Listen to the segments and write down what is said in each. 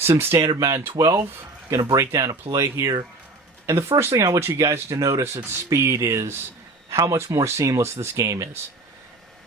Some standard Madden 12. Going to break down a play here. And the first thing I want you guys to notice at speed is how much more seamless this game is.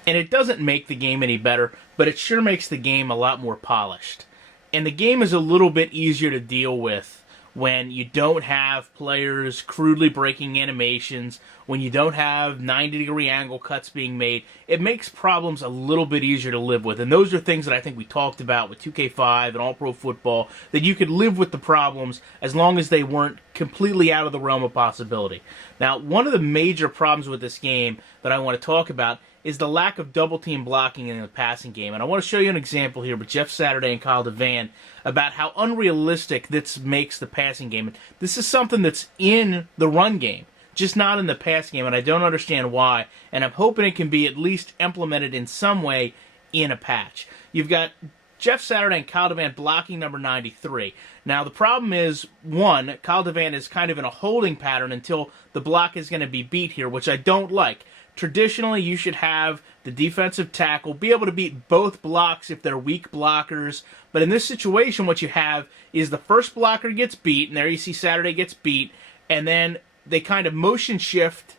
And it doesn't make the game any better, but it sure makes the game a lot more polished. And the game is a little bit easier to deal with when you don't have players crudely breaking animations, when you don't have 90-degree angle cuts being made. It makes problems a little bit easier to live with. And those are things that I think we talked about with 2K5 and All-Pro Football, that you could live with the problems as long as they weren't completely out of the realm of possibility. Now, one of the major problems with this game that I want to talk about is the lack of double-team blocking in the passing game. And I want to show you an example here with Jeff Saturday and Kyle Devan about how unrealistic this makes the passing game. This is something that's in the run game, just not in the pass game, and I don't understand why. And I'm hoping it can be at least implemented in some way in a patch. You've got Jeff Saturday and Kyle Devan blocking number 93. Now, the problem is, one, Kyle Devan is kind of in a holding pattern until the block is going to be beat here, which I don't like. Traditionally, you should have the defensive tackle be able to beat both blocks if they're weak blockers. But in this situation, what you have is the first blocker gets beat, and there you see Saturday gets beat, and then they kind of motion shift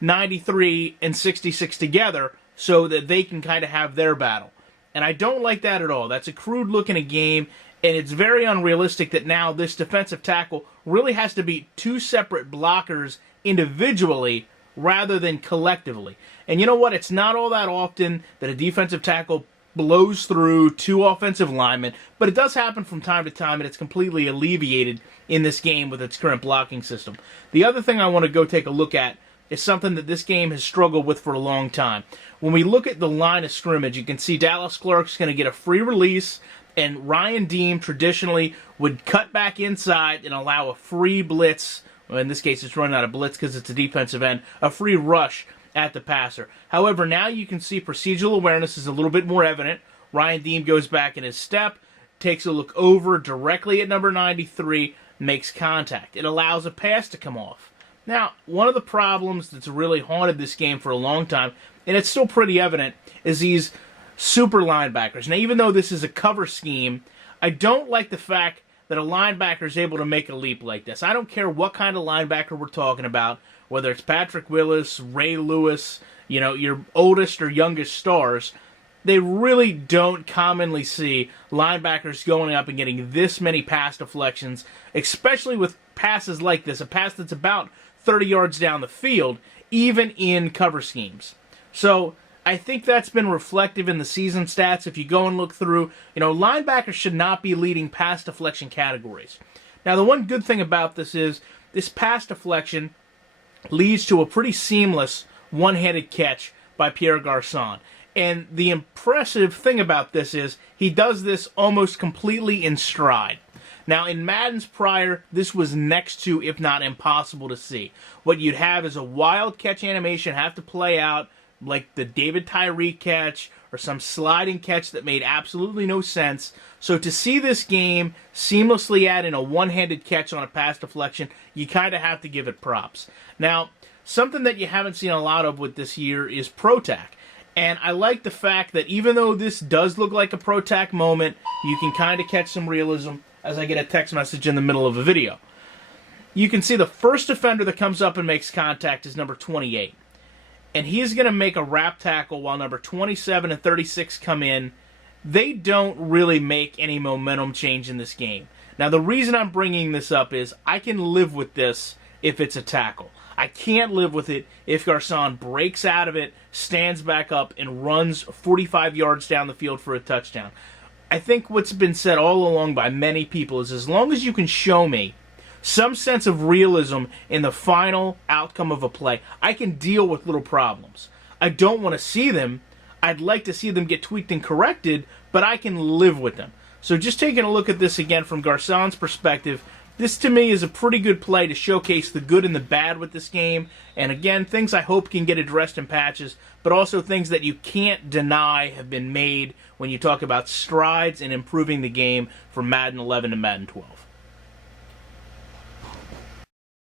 93 and 66 together so that they can kind of have their battle. And I don't like that at all. That's a crude look in a game, and it's very unrealistic that now this defensive tackle really has to beat two separate blockers individually rather than collectively. And you know what? It's not all that often that a defensive tackle blows through two offensive linemen, but it does happen from time to time, and it's completely alleviated in this game with its current blocking system. The other thing I want to go take a look at is something that this game has struggled with for a long time. When we look at the line of scrimmage, you can see Dallas Clark's going to get a free release, and Ryan Deem traditionally would cut back inside and allow a free blitz. Well, in this case, it's running out of blitz because it's a defensive end, a free rush at the passer. However, now you can see procedural awareness is a little bit more evident. Ryan Deem goes back in his step, takes a look over directly at number 93, makes contact. It allows a pass to come off. Now, one of the problems that's really haunted this game for a long time, and it's still pretty evident, is these super linebackers. Now, even though this is a cover scheme, I don't like the fact that a linebacker is able to make a leap like this. I don't care what kind of linebacker we're talking about, whether it's Patrick Willis, Ray Lewis, your oldest or youngest stars. They really don't commonly see linebackers going up and getting this many pass deflections, especially with passes like this, a pass that's about 30 yards down the field, even in cover schemes. So I think that's been reflective in the season stats. If you go and look through, linebackers should not be leading pass deflection categories. Now, the one good thing about this is this pass deflection leads to a pretty seamless one-handed catch by Pierre Garçon. And the impressive thing about this is he does this almost completely in stride. Now, in Madden's prior, this was next to, if not impossible to see. What you'd have is a wild catch animation have to play out, like the David Tyree catch or some sliding catch that made absolutely no sense. So to see this game seamlessly add in a one-handed catch on a pass deflection, you kind of have to give it props. Now, something that you haven't seen a lot of with this year is Pro Tack. And I like the fact that even though this does look like a Pro Tack moment, you can kind of catch some realism as I get a text message in the middle of a video. You can see the first defender that comes up and makes contact is number 28. And he's going to make a wrap tackle while number 27 and 36 come in. They don't really make any momentum change in this game. Now, the reason I'm bringing this up is I can live with this if it's a tackle. I can't live with it if Garçon breaks out of it, stands back up, and runs 45 yards down the field for a touchdown. I think what's been said all along by many people is as long as you can show me some sense of realism in the final outcome of a play, I can deal with little problems. I don't want to see them. I'd like to see them get tweaked and corrected, but I can live with them. So just taking a look at this again from Garçon's perspective, this to me is a pretty good play to showcase the good and the bad with this game. And again, things I hope can get addressed in patches, but also things that you can't deny have been made when you talk about strides in improving the game from Madden 11 to Madden 12.